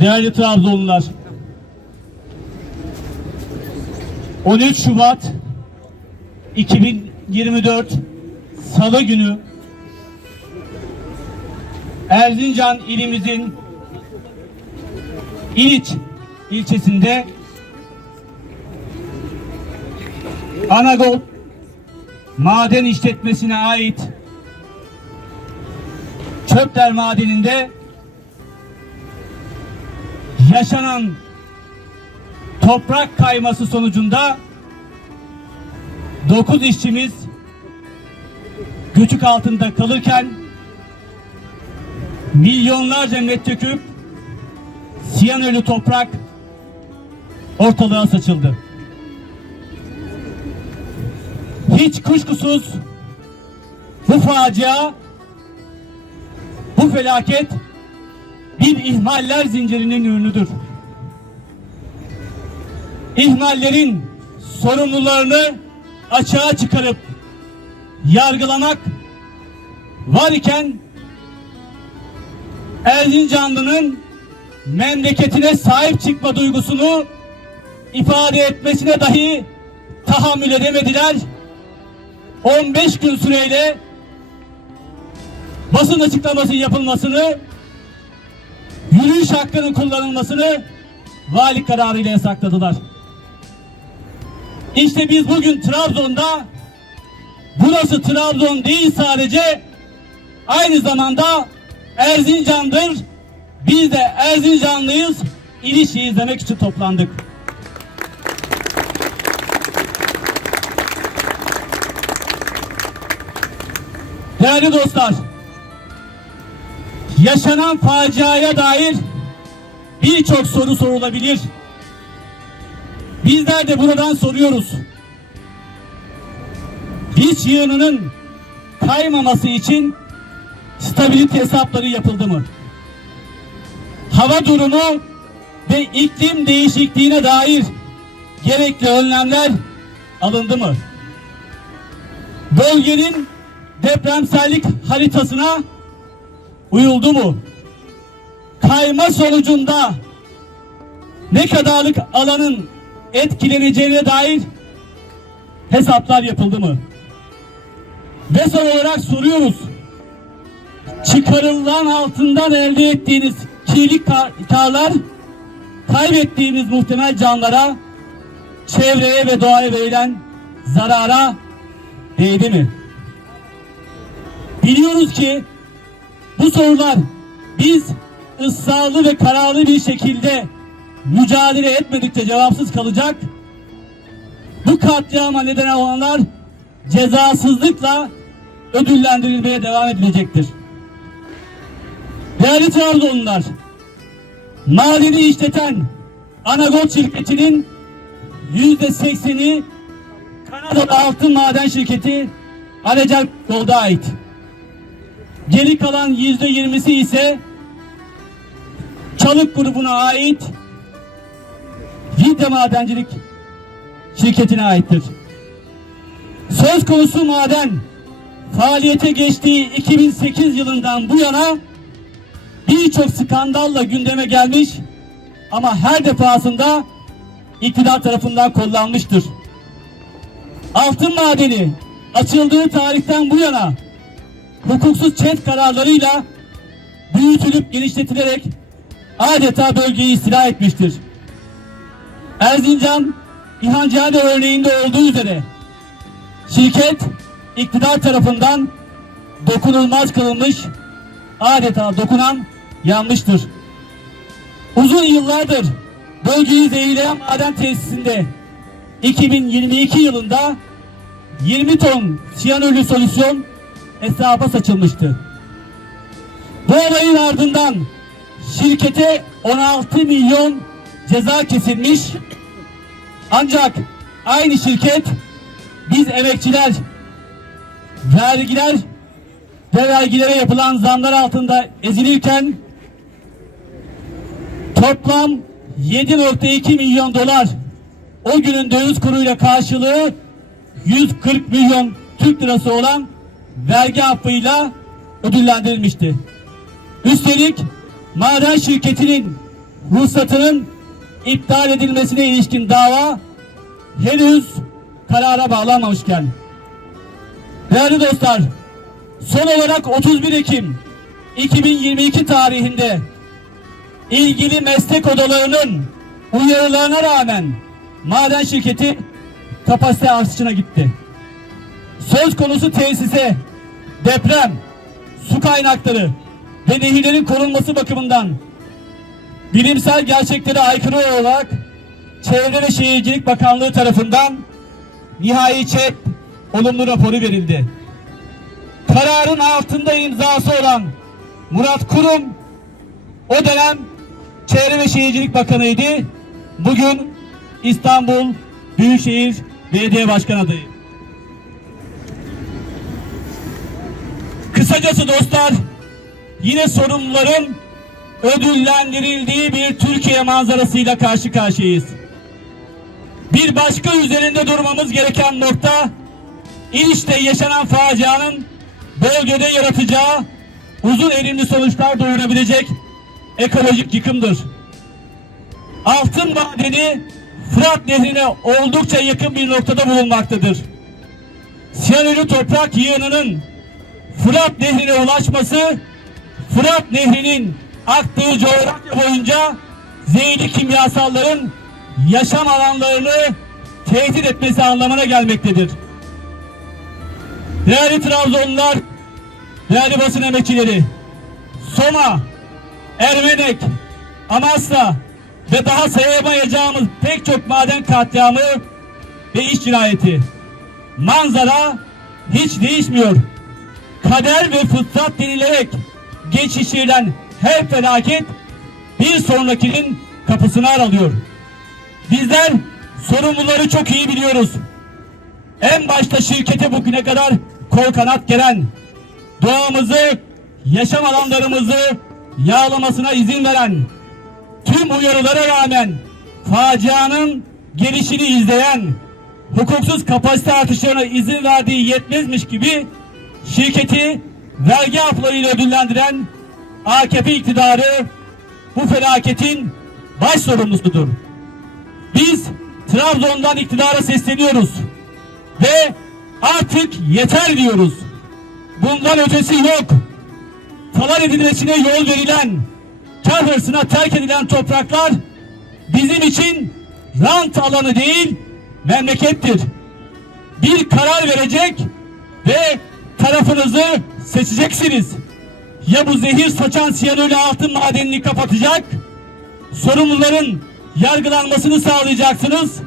Değerli Trabzonlular, 13 Şubat 2024 Salı günü Erzincan ilimizin İliç ilçesinde Anagol maden işletmesine ait Çöpler madeninde yaşanan toprak kayması sonucunda 9 işçimiz göçük altında kalırken milyonlarca metreküp siyanürlü toprak ortalığa saçıldı. Hiç kuşkusuz bu facia, bu felaket bir ihmaller zincirinin ürünüdür. İhmallerin sorumlularını açığa çıkarıp yargılamak var iken Erzincanlı'nın memleketine sahip çıkma duygusunu ifade etmesine dahi tahammül edemediler. 15 gün süreyle basın açıklaması yapılmasını, hakkının kullanılmasını vali kararıyla yasakladılar. İşte biz bugün Trabzon'da burası Trabzon değil sadece aynı zamanda Erzincan'dır. Biz de Erzincanlıyız. İlişki izlemek için toplandık. Değerli dostlar, yaşanan faciaya dair birçok soru sorulabilir. Bizler de buradan soruyoruz. Hiç yığınının kaymaması için stabilite hesapları yapıldı mı? Hava durumu ve iklim değişikliğine dair gerekli önlemler alındı mı? Bölgenin depremsellik haritasına uyuldu mu? Kayma sonucunda ne kadarlık alanın etkileneceğine dair hesaplar yapıldı mı? Ve son olarak soruyoruz. Çıkarılan altından elde ettiğiniz kirli kar- karlar kaybettiğimiz muhtemel canlara, çevreye ve doğaya verilen zarara değdi mi? Biliyoruz ki bu sorular biz ısrarlı ve kararlı bir şekilde mücadele etmedikçe cevapsız kalacak. Bu katliama neden olanlar cezasızlıkla ödüllendirilmeye devam edilecektir. Değerli Trabzonlular, madeni işleten Anagot şirketinin yüzde sekseni Kanada'da altın maden şirketi Alecal Gold'a ait. Geri kalan yüzde yirmisi ise Çalık grubuna ait Vidya Madencilik şirketine aittir. Söz konusu maden faaliyete geçtiği 2008 yılından bu yana birçok skandalla gündeme gelmiş ama her defasında iktidar tarafından kullanmıştır. Altın madeni açıldığı tarihten bu yana hukuksuz çet kararlarıyla büyütülüp genişletilerek adeta bölgeyi istila etmiştir. Erzincan İhancıhane örneğinde olduğu üzere şirket iktidar tarafından dokunulmaz kılınmış adeta dokunan yanmıştır. Uzun yıllardır bölgeyi zehirleyen maden tesisinde 2022 yılında 20 ton siyanürlü solüsyon hesaba saçılmıştı. Bu olayın ardından şirkete 16 milyon ceza kesilmiş ancak aynı şirket biz emekçiler vergiler ve vergilere yapılan zamlar altında ezilirken toplam 7.2 milyon dolar o günün döviz kuruyla karşılığı 140 milyon Türk lirası olan vergi affıyla ödüllendirilmişti. Üstelik maden şirketinin ruhsatının iptal edilmesine ilişkin dava henüz karara bağlanmamışken. Değerli dostlar, son olarak 31 Ekim 2022 tarihinde ilgili meslek odalarının uyarılarına rağmen maden şirketi kapasite artışına gitti. Söz konusu tesise deprem, su kaynakları ve nehirlerin korunması bakımından bilimsel gerçeklere aykırı olarak Çevre ve Şehircilik Bakanlığı tarafından nihai çek olumlu raporu verildi. Kararın altında imzası olan Murat Kurum o dönem Çevre ve Şehircilik Bakanıydı. Bugün İstanbul Büyükşehir Belediye Başkan adayı. Kısacası dostlar yine sorumluların ödüllendirildiği bir Türkiye manzarasıyla karşı karşıyayız. Bir başka üzerinde durmamız gereken nokta İliç'te yaşanan facianın bölgede yaratacağı uzun erimli sonuçlar doğurabilecek ekolojik yıkımdır. Altın madeni Fırat Nehri'ne oldukça yakın bir noktada bulunmaktadır. Siyanürlü toprak yığınının Fırat Nehri'ne ulaşması Fırat Nehri'nin aktığı coğrafya boyunca zehirli kimyasalların yaşam alanlarını tehdit etmesi anlamına gelmektedir. Değerli Trabzonlular, değerli basın emekçileri, Soma, Ermenek, Amasya ve daha sayamayacağımız pek çok maden katliamı ve iş cinayeti. Manzara hiç değişmiyor. Kader ve fıtrat denilerek geçiştirilen her felaket bir sonrakinin kapısını aralıyor. Bizler sorumluları çok iyi biliyoruz. En başta şirkete bugüne kadar kol kanat gelen, doğamızı, yaşam alanlarımızı yağlamasına izin veren, tüm uyarılara rağmen facianın gelişini izleyen, hukuksuz kapasite artışlarına izin verdiği yetmezmiş gibi şirketi vergi aflarıyla ödüllendiren AKP iktidarı bu felaketin baş sorumlusudur. Biz Trabzon'dan iktidara sesleniyoruz ve artık yeter diyoruz. Bundan ötesi yok. Talan edilmesine yol verilen, kar hırsına terk edilen topraklar bizim için rant alanı değil, memlekettir. Bir karar verecek ve tarafınızı seçeceksiniz. Ya bu zehir saçan siyanürlü altın madenini kapatacak, sorumluların yargılanmasını sağlayacaksınız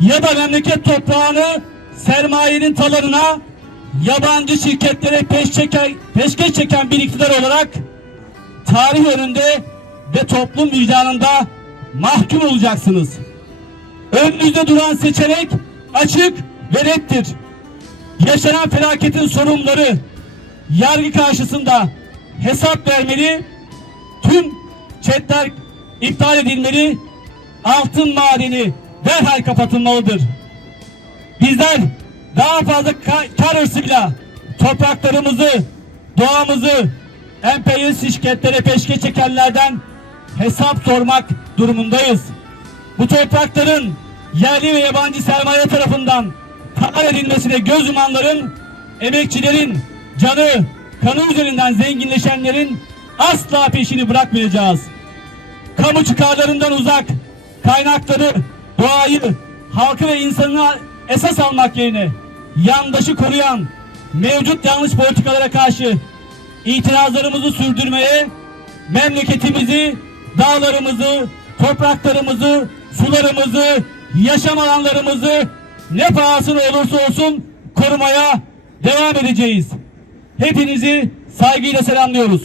ya da memleket toprağını sermayenin talanına yabancı şirketlere peş çeken, peşkeş çeken bir iktidar olarak tarih önünde ve toplum vicdanında mahkum olacaksınız. Önünüzde duran seçenek açık ve nettir. Yaşanan felaketin sorumluları yargı karşısında hesap vermeli, tüm chatler iptal edilmeli, altın madeni derhal kapatılmalıdır. Bizler daha fazla ka- kar hırsıyla topraklarımızı, doğamızı emperyalist şirketlere peşke çekenlerden hesap sormak durumundayız. Bu toprakların yerli ve yabancı sermaye tarafından talan edilmesine göz yumanların, emekçilerin, canı, kanı üzerinden zenginleşenlerin asla peşini bırakmayacağız. Kamu çıkarlarından uzak, kaynakları, doğayı, halkı ve insanı esas almak yerine yandaşı koruyan mevcut yanlış politikalara karşı itirazlarımızı sürdürmeye, memleketimizi, dağlarımızı, topraklarımızı, sularımızı, yaşam alanlarımızı ne pahasına olursa olsun korumaya devam edeceğiz. Hepinizi saygıyla selamlıyoruz.